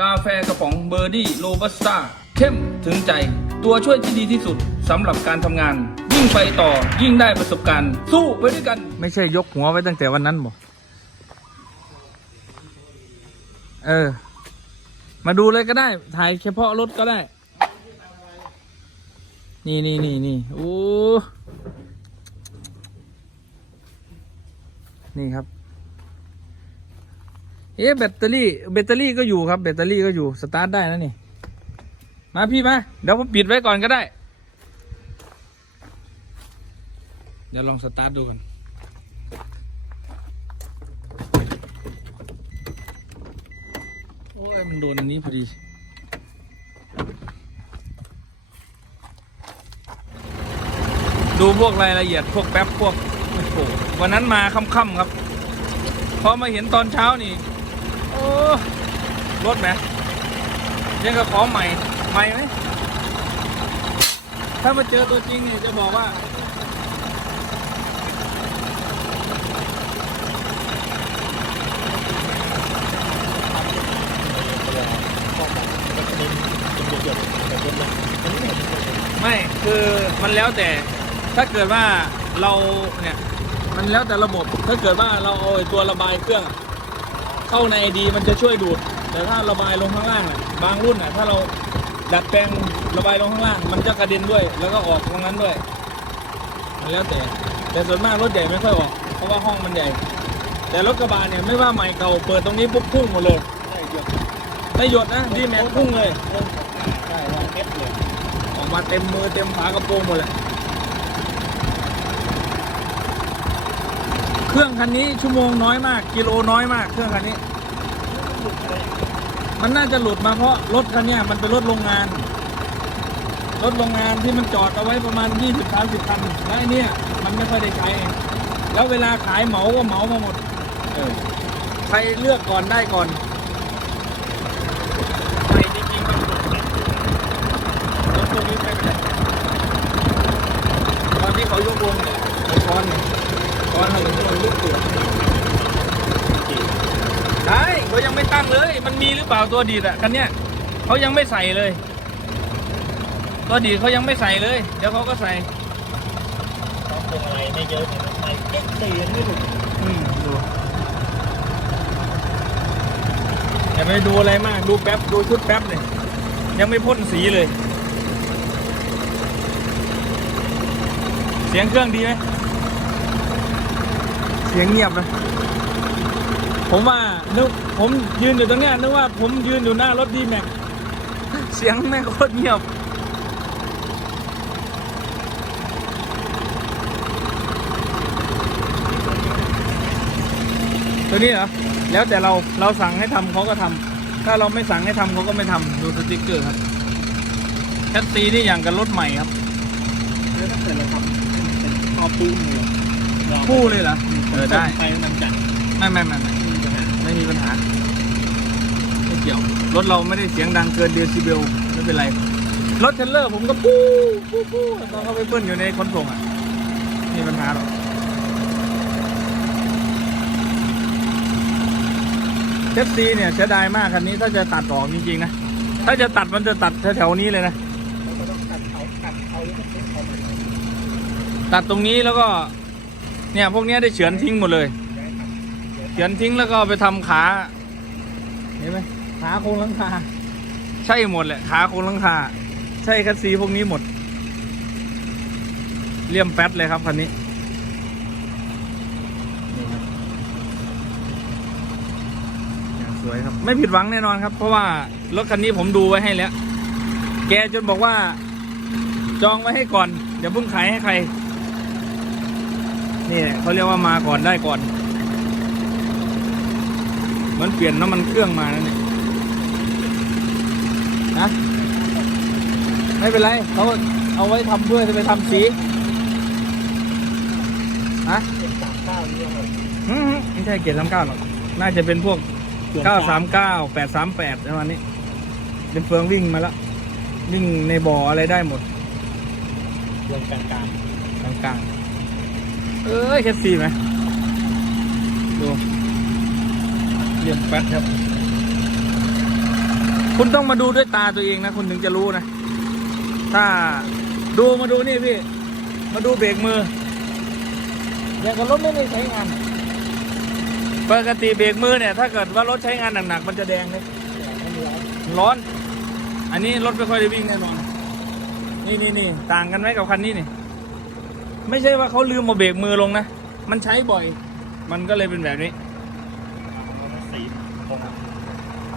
กาแฟกระป๋องเบอร์ดี้โรบัสต้าเข้มถึงใจ ตัวช่วยที่ดีที่สุดสำหรับการทำงาน ยิ่งไปต่อยิ่งได้ประสบการณ์ สู้ไปด้วยกัน ไม่ใช่ยกหัวไว้ตั้งแต่วันนั้นบ่เออ มาดูเลยก็ได้ ถ่ายเฉพาะรถก็ได้ นี่นี่นี่นี่โอ้ นี่ครับ เอ๊ะแบตเตอรี่แบตเตอรี่ก็อยู่ครับแบตเตอรี่ก็อยู่สตาร์ทได้นะนี่ มาพี่มาเดี๋ยวผมปิดไว้ก่อนก็ได้ เดี๋ยวลองสตาร์ทดูกันโอ้ยมันโดนอันนี้พอดีดูพวกรายละเอียดพวกแป๊บพวกโอ้โหวันนั้นมาค่ำๆครับ พอมาเห็นตอนเช้านี่ โอ้รถไหมยังกับของใหม่ใหม่ไหมถ้ามาเจอตัวจริงนี่จะบอกว่า ไม่คือมันแล้วแต่ถ้าเกิดว่าเราเนี่ย มันแล้วแต่ระบบ ถ้าเกิดว่าเราเอาไอ้ตัวระบายเครื่อง เข้าในดีมันจะช่วยดูด แต่ถ้าระบายลงข้างล่างน่ะบางรุ่นน่ะถ้าเราดัดแปลงระบายลงข้างล่าง มันจะกระเด็นด้วย แล้วก็ออกตรงนั้นด้วย มันแล้วแต่ แต่ส่วนมากรถใหญ่ไม่ค่อยออก เพราะว่าห้องมันใหญ่ แต่รถกระบะเนี่ยไม่ว่าใหม่เก่าเปิดตรงนี้ปุ๊บพุ่งหมดเลยได้หยดนะดีแม็กพุ่งเลยใช่ว่าเอฟเลย ออกมาเต็มมือเต็มฝากระโปรงหมดเลย เครื่องคันนี้ชั่วโมงน้อยมาก กิโลน้อยมาก เครื่องคันนี้ มันน่าจะหลุดมาเพราะรถคันนี้มันเป็นรถโรงงาน รถโรงงานที่มันจอดเอาไว้ประมาณ 20-30คันแล้วไอเนี่ยมันไม่ค่อยได้ใช้แล้วเวลาขายเหมาก็เหมามาหมดออใครเลือกก่อนได้ก่อนไปจริงๆมันหลุดนะรถพวกนี้ไม่เป็นตอนที่เขายกวงเนี่ยไอ้ช้อนเนี่ย อนอะไรที่มันลึกตัวใช่เขายังไม่ตั้งเลย มันมีหรือเปล่าตัวดีดอะคันเนี้ยเขายังไม่ใส่เลย ตัวดีดเขายังไม่ใส่เลย เดี๋ยวเขาก็ใส่เขาพวงอะไรไม่เยอะเนี่ยมันไม่เอ็กซ์ตีไม่หลุดอืมดูอย่าไปดูอะไรมาก ดูแป๊บ ดูชุดแป๊บเลยยังไม่พ่นสีเลย เสียงเครื่องดีไหม เสียงเงียบนะ ผมว่านึกผมยืนอยู่ตรงเนี้ยนึกว่าผมยืนอยู่หน้ารถดีแม็กเสียงแม่งโคตรเงียบ ตัวนี้เหรอ แล้วแต่เราเราสั่งให้ทำเขาก็ทำถ้าเราไม่สั่งให้ทำเขาก็ไม่ทำดูสติกเกอร์ครับแคตตีนี่อย่างกับรถใหม่ครับแล้วถ้าเกิดเราทำให้มันเป็นคอปูนเลยคู่เลยเหรอ เออได้ ไปมันจะไม่ไม่ไม่ไม่มีปัญหาไม่มีปัญหาไม่เกี่ยวรถเราไม่ได้เสียงดังเกินเดซิเบลไม่เป็นไรรถเทรลเลอร์ผมก็ปู้ปู้ปู้ตอนเขาไปเบิ้ลอยู่ในขนส่งอะไม่มีปัญหาหรอกเทปซีเนี่ยเสียดายมากคันนี้ถ้าจะตัดออกจริงๆนะถ้าจะตัดมันจะตัดแถวๆนี้เลยนะตัดเขาตัดแล้วตัดตรงนี้แล้วก็ เนี่ยพวกเนี้ยได้เฉือนทิ้งหมดเลย เฉือนทิ้งแล้วก็เอาไปทำขา เห็นไหมขาโครงหลังคา ใช่หมดแหละขาโครงหลังคา ใช่คัสซีพวกนี้หมด เลี่ยมแป๊ดเลยครับคันนี้นี่ครับสวยครับ ไม่ผิดหวังแน่นอนครับ เพราะว่ารถคันนี้ผมดูไว้ให้แล้ว แกจนบอกว่า จองไว้ให้ก่อนอย่าเพิ่งขายให้ใคร นี่เขาเรียกว่ามาก่อนได้ก่อน เหมือนเปลี่ยนน้ำมันเครื่องมานั่นเองนะไม่เป็นไรเขาเอาไว้ทำเพื่อจะไปทำสีนะเป็นสามเก้าเรื่องเลยอืมไม่ใช่เกียร์สามเก้าหรอกน่าจะเป็นพวกเก้าสามเก้าแปดสามแปดประมาณนี้ เป็นเฟืองวิ่งมาแล้ววิ่งในบ่ออะไรได้หมดเรื่องกลางกลางกลางๆ เอ้ยแคสซีไหมดูเรียมแป๊ดครับ คุณต้องมาดูด้วยตาตัวเองนะ คุณถึงจะรู้นะ ถ้าดูมาดูนี่พี่ มาดูเบรกมือ อย่างกับรถไม่ได้ใช้งาน ปกติเบรกมือเนี่ย ถ้าเกิดว่ารถใช้งานหนักๆ มันจะแดงเลยร้อน อันนี้รถไม่ค่อยได้วิ่งแน่นอน นี่นี่นี่ต่างกันไหมกับคันนี้นี่ ไม่ใช่ว่าเขาลืมมาเบรกมือลงนะ มันใช้บ่อย มันก็เลยเป็นแบบนี้ สีคง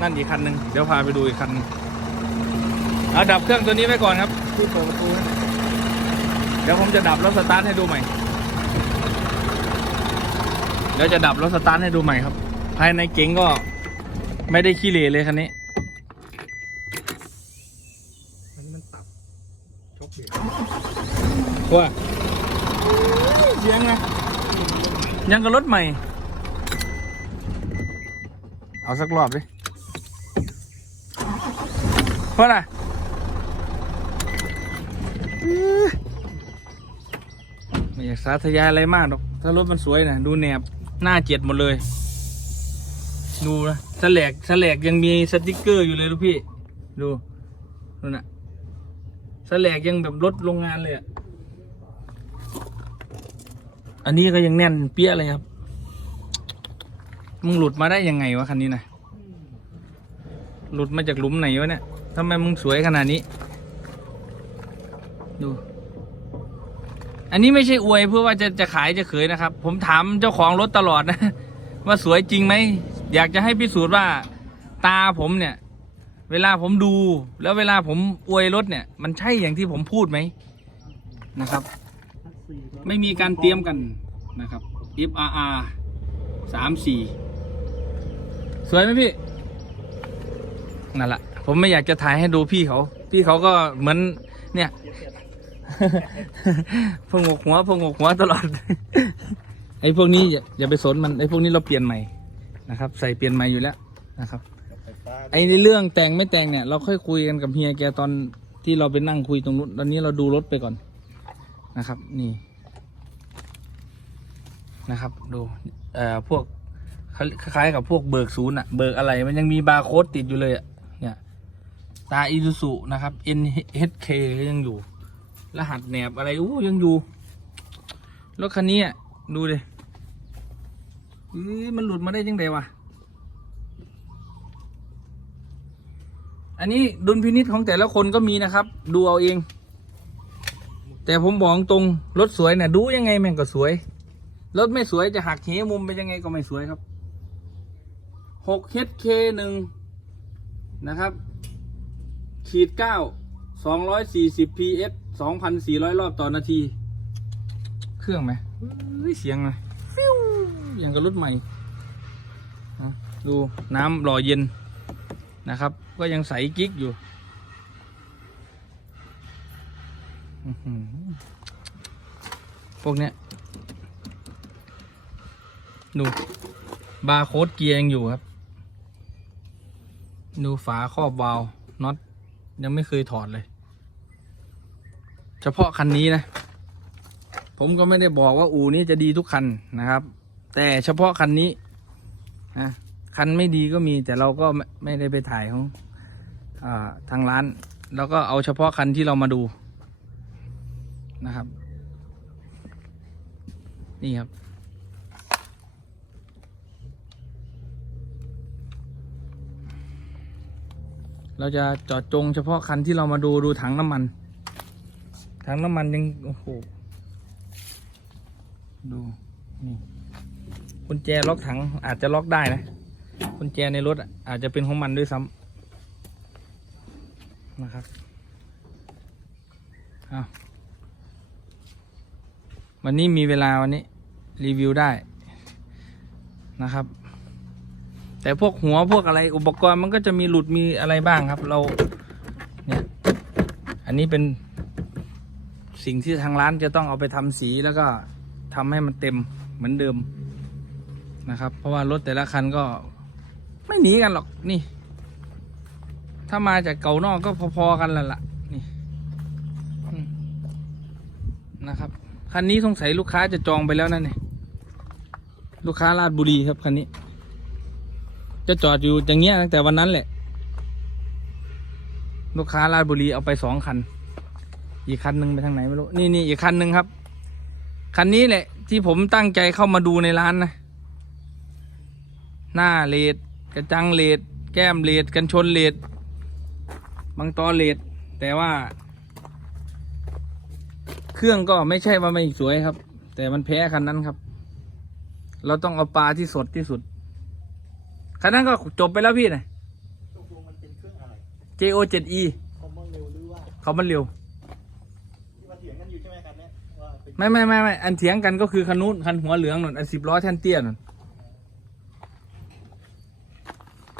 นั่นอีกคันหนึ่งเดี๋ยวพาไปดูอีกคันหนึ่งเอาดับเครื่องตัวนี้ไว้ก่อนครับที่เปิดประตูนะเดี๋ยวผมจะดับแล้วสตาร์ทให้ดูใหม่ เดี๋ยวจะดับแล้วสตาร์ทให้ดูใหม่ครับ ภายในเก๋งก็ไม่ได้ขี้เหร่เลยคันนี้อันนี้มันตับชกเบรกว่าเสียงไงยังกับรถใหม่ เอาสักรอบดิเพราะอะไรไม่อยากสาธยายอะไรมากหรอก ถ้ารถมันสวยนะดูแนบ หน้าเจ็ดหมดเลย ดูนะสแลกสแลกยังมีสติกเกอร์อยู่เลยลูกพี่ ดู ดูนะสแลกยังแบบรถโรงงานเลยอะ อันนี้ก็ยังแน่นเปี้ยเลยครับ มึงหลุดมาได้ยังไงวะคันนี้นะหลุดมาจากหลุมไหนวะเนี่ยทำไมมึงสวยขนาดนี้ ดู อันนี้ไม่ใช่อวยเพื่อว่าจะจะขายจะเขยนะครับ ผมถามเจ้าของรถตลอดนะ ว่าสวยจริงไหม อยากจะให้พิสูจน์ว่าตาผมเนี่ย เวลาผมดู แล้วเวลาผมอวยรถเนี่ย มันใช่อย่างที่ผมพูดไหมนะครับ ไม่มีการเตรียมกันนะครับ FRR สามสี่สวยไหมพี่ นั่นแหละ ผมไม่อยากจะถ่ายให้ดูพี่เขา พี่เขาก็เหมือนเนี่ยพงกหัวพงกหัวตลอด ไอ้พวกนี้อย่าอย่าไปสนมัน ไอ้พวกนี้เราเปลี่ยนใหม่นะครับ ใส่เปลี่ยนใหม่อยู่แล้วนะครับไฟฟ้าไอ้ในเรื่องแต่งไม่แต่งเนี่ย เราค่อยคุยกันกับเฮียแกตอนที่เราไปนั่งคุยตรงนู้น ตอนนี้เราดูรถไปก่อน นะครับนี่นะครับ ดูเอ่อพวกคล้ายๆกับพวกเบิกศูนย์อะเบิกอะไรมันยังมีบาร์โค้ดติดอยู่เลยอะเนี่ยตาอิซูซุนะครับ NHK ยังอยู่ รหัสแหนบอะไรอู้ยังอยู่รถคันนี้อะดูดิอื้อมันหลุดมาได้ยังไงวะอันนี้ดุลพินิษของแต่ละคนก็มีนะครับ ดูเอาเอง แต่ผมบอกตรงรถสวยเนี่ยดูยังไงแม่งก็สวย รถไม่สวยจะหักเหมุมไปยังไงก็ไม่สวยครับหก HK หนึ่งนะครับ ขีดเก้าสองร้อยสี่สิบ PS สองพันสี่ร้อยรอบต่อนาที เครื่องไหมเสียงไงฟิวอย่างกับรถใหม่ดูน้ำหล่อเย็นนะครับ ก็ยังใสกิ๊กอยู่ พวกเนี้ย ดู บาร์โค้ดเกียร์ยังอยู่ครับ ดูฝาครอบวาล์วน็อตยังไม่เคยถอดเลย เฉพาะคันนี้นะ ผมก็ไม่ได้บอกว่าอู่นี้จะดีทุกคันนะครับ แต่เฉพาะคันนี้นะคันไม่ดีก็มีแต่เราก็ไม่ไมได้ไปถ่ายของอทางร้านเราก็เอาเฉพาะคันที่เรามาดู นะครับ นี่ครับ เราจะเจอดจงเฉพาะคันที่เรามาดูดูถังน้ำมัน ถังน้ำมันยัง โอ้โห ดูนี่กุญแจล็อกถังอาจจะล็อกได้นะกุญแจในรถอาจจะเป็นของมันด้วยซ้ำนะครับเอาว วันนี้มีเวลาวันนี้ รีวิวได้นะครับ แต่พวกหัวพวกอะไรอุปกรณ์มันก็จะมีหลุดมีอะไรบ้างครับ เราเนี่ยอันนี้เป็นสิ่งที่ทางร้านจะต้องเอาไปทำสีแล้วก็ทำให้มันเต็มเหมือนเดิมนะครับ เพราะว่ารถแต่ละคันก็ไม่หนีกันหรอกนี่ ถ้ามาจากเก่านอกก็พอๆกันแล้วล่ะนี่นะครับ คันนี้สงสัยลูกค้าจะจองไปแล้วนั่นนี่ลูกค้าราชบุรีครับคันนี้ จะจอดอยู่อย่างเงี้ยตั้งแต่วันนั้นแหละ ลูกค้าราชบุรีเอาไปสองคัน อีกคันหนึ่งไปทางไหนไม่รู้นี่นี่อีกคันหนึ่งครับ คันนี้แหละ ที่ผมตั้งใจเข้ามาดูในร้านนะหน้าเลดกระจังเลดแก้มเลดกันชนเลดบางตอเลดแต่ว่า เครื่องก็ไม่ใช่ว่าไม่สวยครับ แต่มันแพ้คันนั้นครับ เราต้องเอาปลาที่สดที่สุดคันนั้นก็จบไปแล้วพี่นะตกลงมันเป็นเครื่องอะไร JO 7E เขามาเร็วหรือว่าเขามันเร็วที่มาเถียงกันอยู่ใช่ไหมครับเนี่ยว่าเป็นไม่ไม่ไม่ไม่อันเถียงกันก็คือคันนู้นคันหัวเหลืองนนอันสิบล้อแท่นเตี้ยนน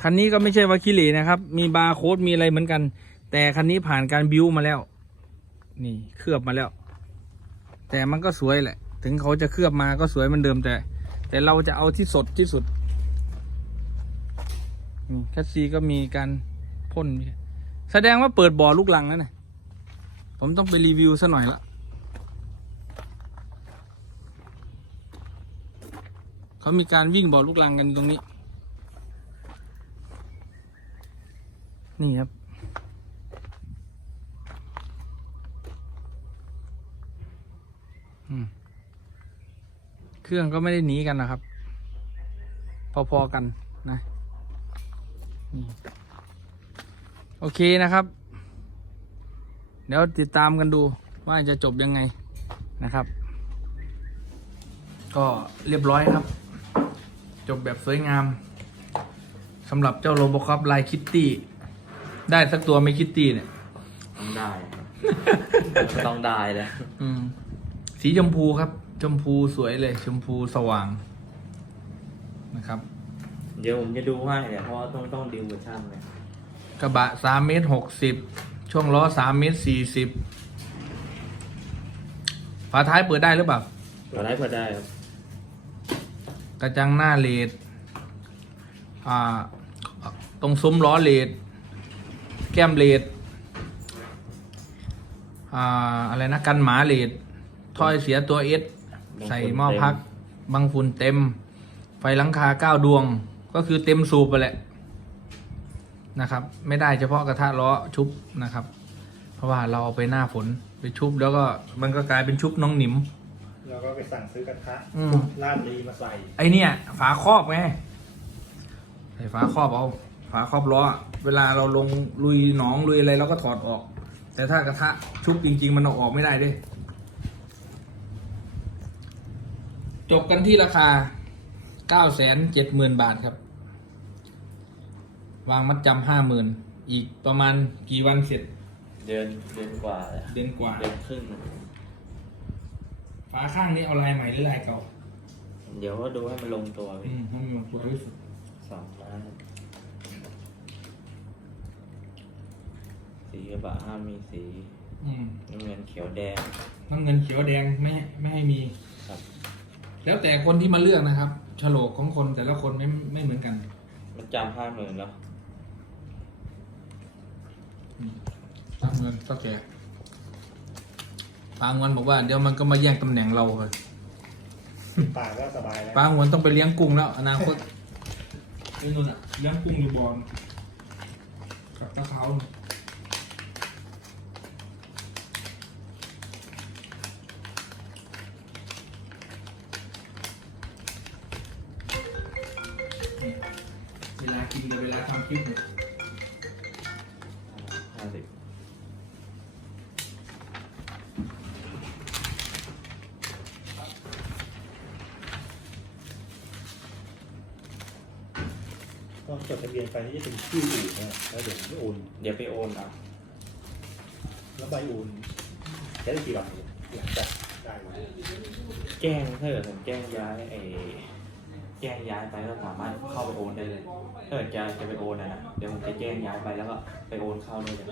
คันนี้ก็ไม่ใช่ว่าคิเหร่นะครับ มีบาร์โค้ดมีอะไรเหมือนกัน แต่คันนี้ผ่านการบิวมาแล้ว นี่เคลือบมาแล้ว แต่มันก็สวยแหละ ถึงเขาจะเคลือบมาก็สวยเหมือนเดิมแต่ แต่เราจะเอาที่สดที่สุดแคสซีก็มีการพ่น แสดงว่าเปิดบ่อลูกลังแล้วนะผมต้องไปรีวิวซะหน่อยละเขามีการวิ่งบ่อลูกลังกันตรงนี้ นี่ครับ เครื่องก็ไม่ได้หนีกันนะครับ พอๆกันนะนี่โอเคนะครับ เดี๋ยวติดตามกันดูว่าจะจบยังไงนะครับ ก็เรียบร้อยครับ จบแบบสวยงามสำหรับเจ้าโรบอคอปลายคิตตี้ ได้สักตัวไหม่คิตตี้เนี่ยต้องได้ ต้องได้เลยอืมสีชมพูครับ ชมพูสวยเลย ชมพูสว่างนะครับ เดี๋ยวผมจะดูให้เนี่ยเพราะว่าต้องต้องดิวกับช่างเลยกระบะสามเมตรหกสิบช่วงล้อสามเมตรสี่สิบฝาท้ายเปิดได้หรือเปล่าเปิดได้เปิดได้ครับกระจังหน้าเลดอ่า ตรงซุ้มล้อเลดแก้มเลดอ่าอะไรนะกันหมาเลดถ้อยเสียตัวเอส ใส่หม้อพักบังฝุ่นเต็ม ไฟหลังคาเก้าดวง ก็คือเต็มสูบไปแหละนะครับ ไม่ได้เฉพาะกระทะล้อชุบนะครับ เพราะว่าเราเอาไปหน้าฝนไปชุบแล้วก็มันก็กลายเป็นชุบน้องหนิมเราก็ไปสั่งซื้อกระทะอืมลาดลีมาใส่ ไอเนี่ย ฝาครอบไงใส่ฝาครอบเอาฝาครอบล้อ เวลาเราลงลุยหนองลุยอะไรเราก็ถอดออก แต่ถ้ากระทะชุบจริง ๆ มันเอาออกไม่ได้เด้วย จบกันที่ราคาเก้าแสนเจ็ดหมื่นบาทครับ วางมัดจำห้าหมื่นอีกประมาณกี่วันเสร็จ เดือนเดือนกว่าเลยเดือนกว่า เดือนครึ่งฝาข้างนี้เอาลายใหม่หรือลายเก่าเดี๋ยวก็ดูให้มันลงตัวอืพี่มให้มันลงตัวที่สุดสองล้านสีกระบะห้ามมีสีอืมน้ำเงินเขียวแดงน้ำเงินเขียวแดงไม่ให้ไม่ให้มี ครับ แล้วแต่คนที่มาเลือกนะครับโฉลกของคนแต่ละคนไม่ไม่เหมือนกัน มันจำห้าหมื่นแล้วน้ำเงินก็แก่ปางวันบอกว่าเดี๋ยวมันก็มาแย่งตำแหน่งเราเลยปากก็สบายแล้วปางวันต้องไปเลี้ยงกุ้งแล้วอนาคตเลี้ยงนนอะเลี้ยงกุ้งอยู่บอนกับตะเขา คลิปเนี่ยห้าสิบก็จดทะเบียนไปนี่จะเป็นชื่ออู่นะแล้วเดี๋ยวจะโอนเดี๋ยวไปโอนเอาแล้วใบโอนใช้ได้กี่วันหลังจากได้ไหมาแจ้งถ้าเกิดผมแจ้งย้ายไอ้ แจ้งย้ายไปก็สามารถเข้าไปโอนได้เลยถ้าเกิดจะจะไปโอนนะนะเดี๋ยวผมจะแจ้งย้ายไปแล้วก็ไปโอนเข้าได้เลย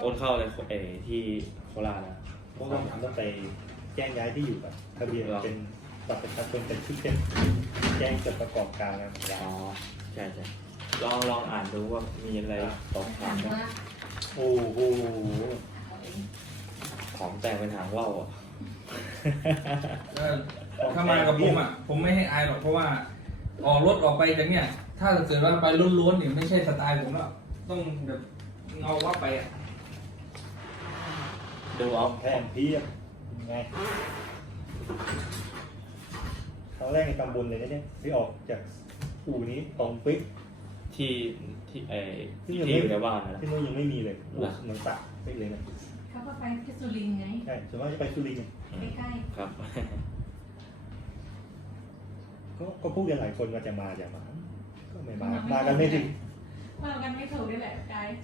โอนเข้าเลยไอ้ที่โคราชนะเพราะว่าผมต้องไปแจ้งย้ายที่อยู่กับทะเบียนเป็นบัตรประชาชนเป็นชื่อเป็นแจ้งจดประกอบการอะไรของเราอ๋อใช่ใช่ลองลองอ่านดูว่ามีอะไรตอบถามบ้างโอ้โหของแต่งเป็นหางว่าวอะ ถ้ามากับผมอะ ผมไม่ให้อายหรอกเพราะว่า ออกรถออกไปจากเนี่ย ถ้าเกิดว่าไปล้วนๆเนี่ยไม่ใช่สไตล์ผมแล้วต้องแบบเงาว่าไปอะดูเอาแทนเพียบยังไงครั้งแรกในตำบลเลยนะเนี่ยที่ออกจากอู่นี้ตรงปิ๊ก ที่ที่ไอ้ที่ที่ยังไม่อยู่ในบ้านนะที่นู้นยังไม่มีเลยเหรอ เหมือนตักไม่เลยนะ เขาก็ไปที่สุรินทร์ไงใช่ส่วนมากจะไปสุรินทร์ใกล้ครับ ก็ก็พูดกันหลายคนว่าจะมาจะมา ก็ไม่มา มากันไม่ถึงๆมากันไม่ถูกนี่แหละไกด์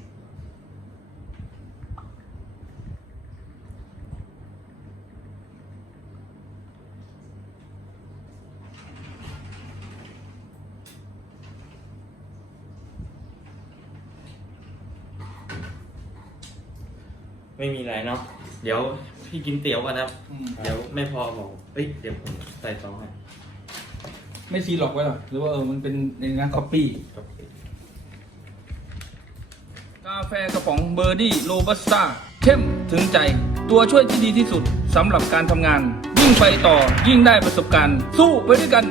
ไม่มีอะไรเนาะเดี๋ยวพี่กินเตี๋ยวก่อนนะครับอืมเดี๋ยวไม่พอบอกเอ้ยเดี๋ยวผมใส่ซองให้ไม่ซีหลอกไว้หรอหรือว่าเออมันเป็นในงานคอปปี้ครับกาแฟกระป๋องเบอร์ดี้โรบัสต้าเข้มถึงใจ ตัวช่วยที่ดีที่สุดสำหรับการทำงาน ยิ่งไปต่อยิ่งได้ประสบการณ์ สู้ไปด้วยกัน